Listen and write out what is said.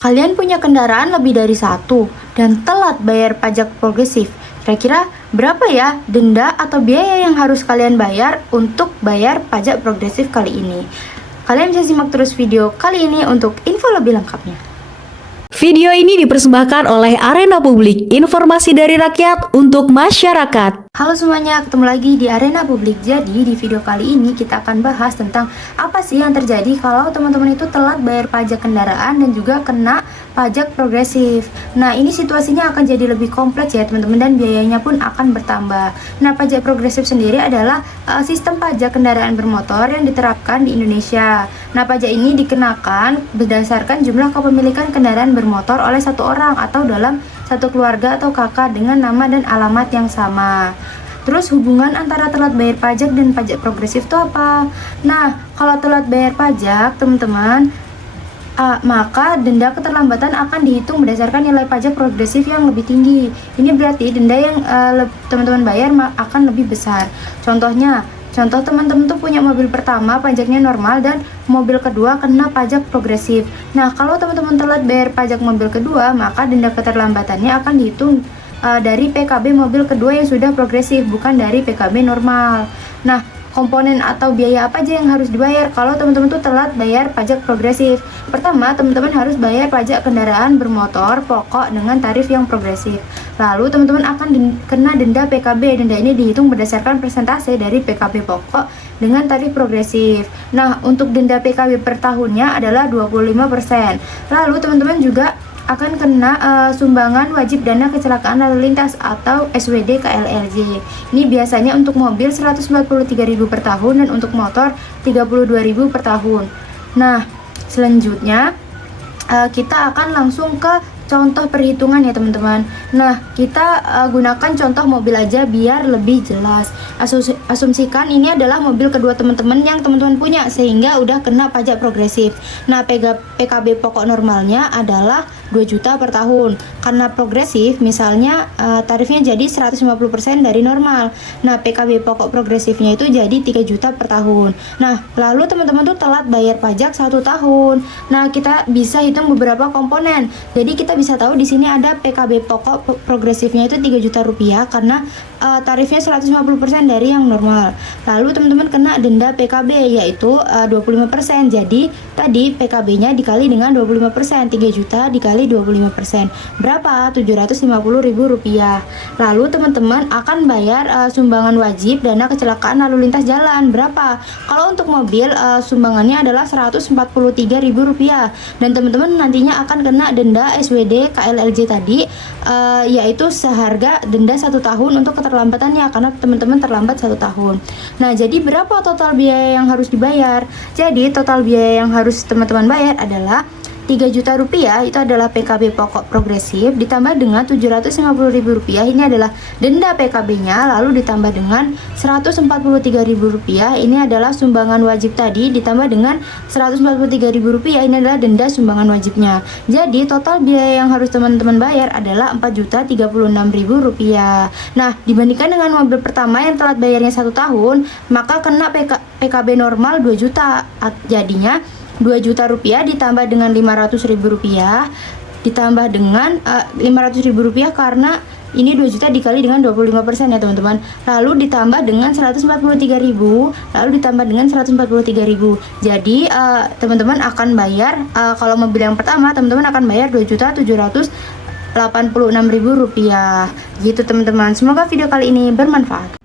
Kalian punya kendaraan lebih dari satu dan telat bayar pajak progresif. Kira-kira berapa ya denda atau biaya yang harus kalian bayar untuk bayar pajak progresif kali ini? Kalian bisa simak terus video kali ini untuk info lebih lengkapnya. Video ini dipersembahkan oleh Arena Publik, informasi dari rakyat untuk masyarakat. Halo semuanya, ketemu lagi di Arena Publik. Jadi di video kali ini kita akan bahas tentang apa sih yang terjadi kalau teman-teman itu telat bayar pajak kendaraan dan juga kena pajak progresif. Nah, ini situasinya akan jadi lebih kompleks ya teman-teman, dan biayanya pun akan bertambah. Nah, pajak progresif sendiri adalah sistem pajak kendaraan bermotor yang diterapkan di Indonesia. Nah, pajak ini dikenakan berdasarkan jumlah kepemilikan kendaraan bermotor oleh satu orang atau dalam satu keluarga atau kakak dengan nama dan alamat yang sama. Terus hubungan antara telat bayar pajak dan pajak progresif itu apa? Nah, kalau telat bayar pajak, teman-teman, maka denda keterlambatan akan dihitung berdasarkan nilai pajak progresif yang lebih tinggi. Ini berarti denda yang teman-teman bayar akan lebih besar. Contoh teman-teman tuh punya mobil pertama pajaknya normal dan mobil kedua kena pajak progresif. Nah, kalau teman-teman telat bayar pajak mobil kedua, maka denda keterlambatannya akan dihitung dari PKB mobil kedua yang sudah progresif, bukan dari PKB normal. Nah, komponen atau biaya apa aja yang harus dibayar kalau teman-teman tuh telat bayar pajak progresif? Pertama, teman-teman harus bayar pajak kendaraan bermotor pokok dengan tarif yang progresif. Lalu teman-teman akan kena denda PKB. Denda ini dihitung berdasarkan persentase dari PKB pokok dengan tarif progresif. Nah, untuk denda PKB per tahunnya adalah 25%. Lalu teman-teman juga akan kena sumbangan wajib dana kecelakaan lalu lintas atau SWD KLLJ. Ini biasanya untuk mobil 143.000 per tahun dan untuk motor 32.000 per tahun. Nah, selanjutnya kita akan langsung ke contoh perhitungan ya teman-teman. Nah, kita gunakan contoh mobil aja biar lebih jelas. Asumsikan ini adalah mobil kedua teman-teman yang teman-teman punya sehingga udah kena pajak progresif. Nah, PKB pokok normalnya adalah 2 juta per tahun. Karena progresif, misalnya tarifnya jadi 150% dari normal. Nah, PKB pokok progresifnya itu jadi 3 juta per tahun. Nah, lalu teman-teman tuh telat bayar pajak 1 tahun. Nah, kita bisa hitung beberapa komponen. Jadi kita bisa tahu di sini ada PKB pokok progresifnya itu 3 juta rupiah karena tarifnya 150% dari yang normal. Lalu teman-teman kena denda PKB yaitu 25%. Jadi tadi PKB-nya dikali dengan 25%, 3 juta dikali 25%. Berapa? 750.000 rupiah. Lalu teman-teman akan bayar sumbangan wajib dana kecelakaan lalu lintas jalan. Berapa? Kalau untuk mobil sumbangannya adalah 143.000 rupiah. Dan teman-teman nantinya akan kena denda SWD KLLJ tadi yaitu seharga denda 1 tahun untuk keterlambatannya karena teman-teman terlambat 1 tahun. Nah, jadi berapa total biaya yang harus dibayar? Jadi total biaya yang harus teman-teman bayar adalah 3 juta rupiah, itu adalah PKB pokok progresif, ditambah dengan 750.000 rupiah, ini adalah denda PKB-nya, lalu ditambah dengan 143.000 rupiah, ini adalah sumbangan wajib tadi, ditambah dengan 143.000 rupiah, ini adalah denda sumbangan wajibnya. Jadi total biaya yang harus teman-teman bayar adalah 4.036.000 rupiah. Nah, dibandingkan dengan mobil pertama yang telat bayarnya 1 tahun, maka kena PKB normal 2 juta, jadinya 2 juta rupiah ditambah dengan 500.000 rupiah ditambah dengan 500.000 rupiah karena ini 2 juta dikali dengan 25% ya teman-teman, lalu ditambah dengan 143.000 lalu ditambah dengan 143.000. Jadi teman-teman akan bayar kalau mobil yang pertama teman-teman akan bayar 2.786.000 rupiah gitu teman-teman. Semoga video kali ini bermanfaat.